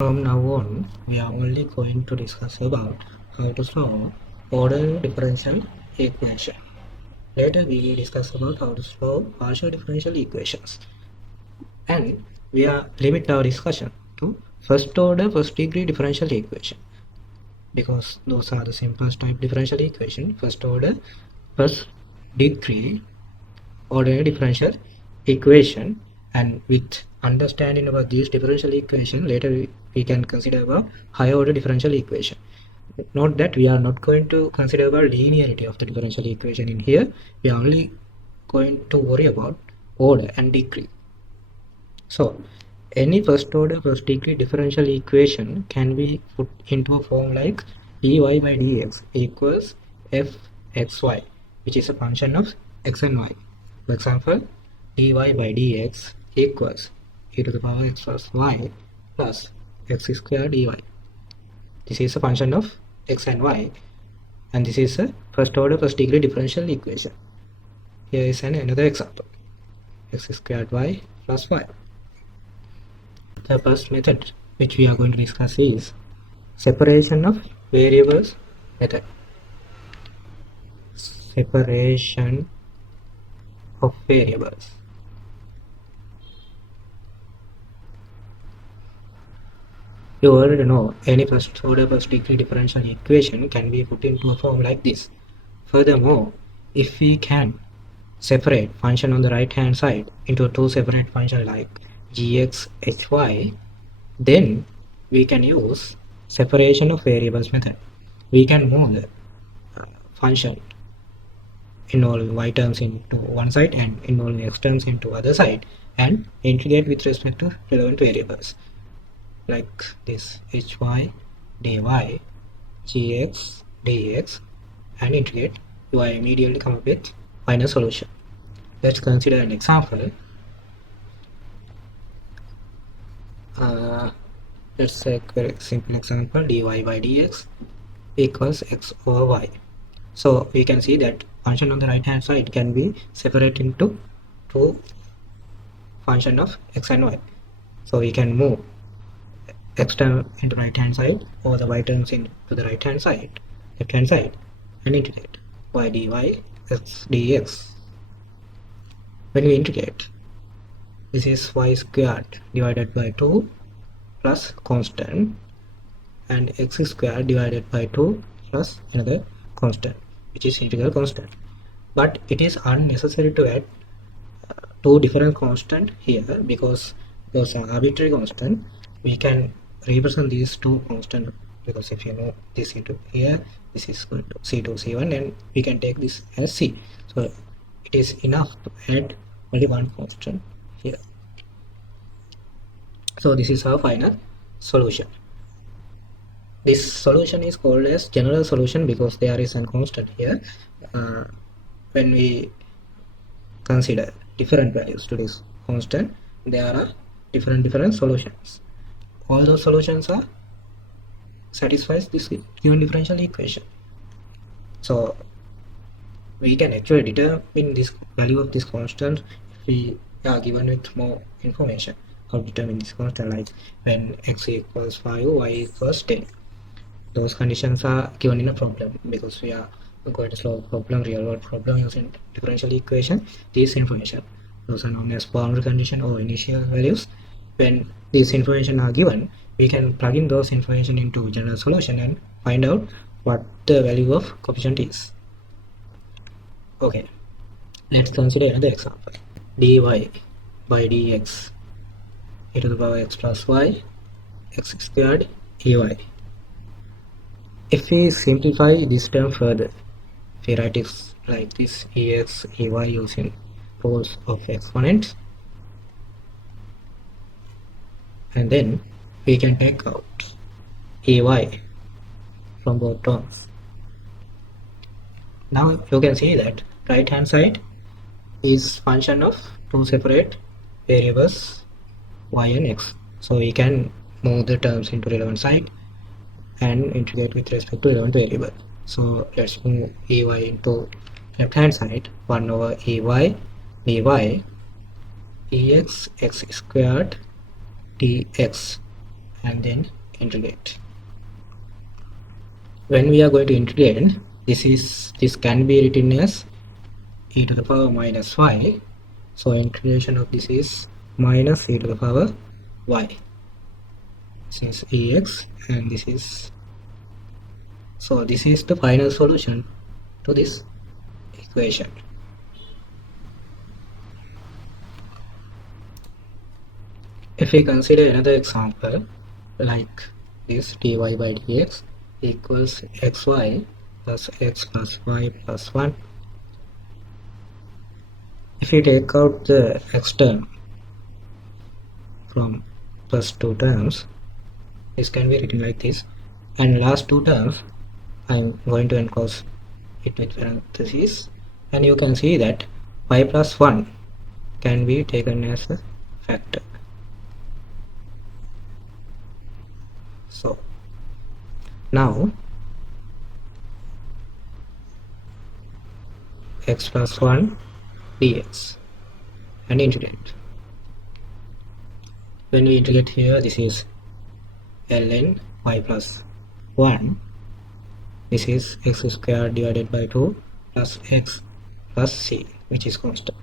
From now on, we are only going to discuss about how to solve ordered differential equation. Later, we will discuss about how to solve partial differential equations. And we are limit our discussion to first order, first degree differential equation, because those are the simplest type differential equation. First order, first degree ordinary differential equation, and with understanding about these differential equation, later we can consider about higher order differential equation. Note that we are not going to consider about linearity of the differential equation in here. We are only going to worry about order and degree. So any first order first degree differential equation can be put into a form like dy by dx equals fxy, which is a function of x and y. For example, dy by dx equals e to the power x plus y plus x square dy. This is a function of x and y, and this is a first order first degree differential equation. Here is another example: x squared y plus y. The first method which we are going to discuss is separation of variables method. Separation of variables. You already know any first order first degree differential equation can be put into a form like this. Furthermore, if we can separate function on the right hand side into two separate functions like gx, hy, then we can use separation of variables method. We can move the function involving y terms into one side and involving x terms into other side and integrate with respect to relevant variables like this: hy dy gx dx, and integrate. You are immediately come up with final solution. Let's consider an example. Let's take a very simple example: dy by dx equals x over y. So we can see that function on the right hand side can be separated into two function of x and y. So we can move x term into right hand side or the y terms into the right hand side, left hand side, and integrate y dy x dx. When we integrate, this is y squared divided by 2 plus constant, and x squared divided by 2 plus another constant, which is integral constant. But it is unnecessary to add two different constant here because those are arbitrary constant. We can represent these two constant, because if you know this into here, this is going to c2 c1, and we can take this as c. So it is enough to add only one constant here. So this is our final solution. This solution is called as general solution because there is a constant here. When we consider different values to this constant, there are different solutions. All those solutions are satisfies this given differential equation. So we can actually determine this value of this constant if we are given with more information. How to determine this constant, like when x equals 5, y equals 10. Those conditions are given in a problem because we are going to solve a problem, real world problem using differential equation. These information, those are known as boundary condition or initial values. When these information are given, we can plug in those information into general solution and find out what the value of coefficient is. Okay, let's consider another example: dy by dx e to the power x plus y x squared ey. If we simplify this term further, if we write it like this: ex ey using rows of exponents, and then we can take out ey from both terms. Now you can see that right hand side is function of two separate variables y and x. So we can move the terms into relevant side and integrate with respect to relevant variable. So let's move ey into left hand side: 1 over ey dy dx x squared dx, and then integrate. When we are going to integrate, this can be written as e to the power minus y. So integration of this is minus e to the power y. This is ex and this is, so this is the final solution to this equation. If we consider another example like this, dy by dx equals xy plus x plus y plus 1. If we take out the x term from first two terms, this can be written like this, and last two terms I'm going to enclose it with parentheses, and you can see that y plus 1 can be taken as a factor. So now x plus 1 dx and integrate. When we integrate here, this is ln y plus 1, this is x squared divided by 2 plus x plus c, which is constant.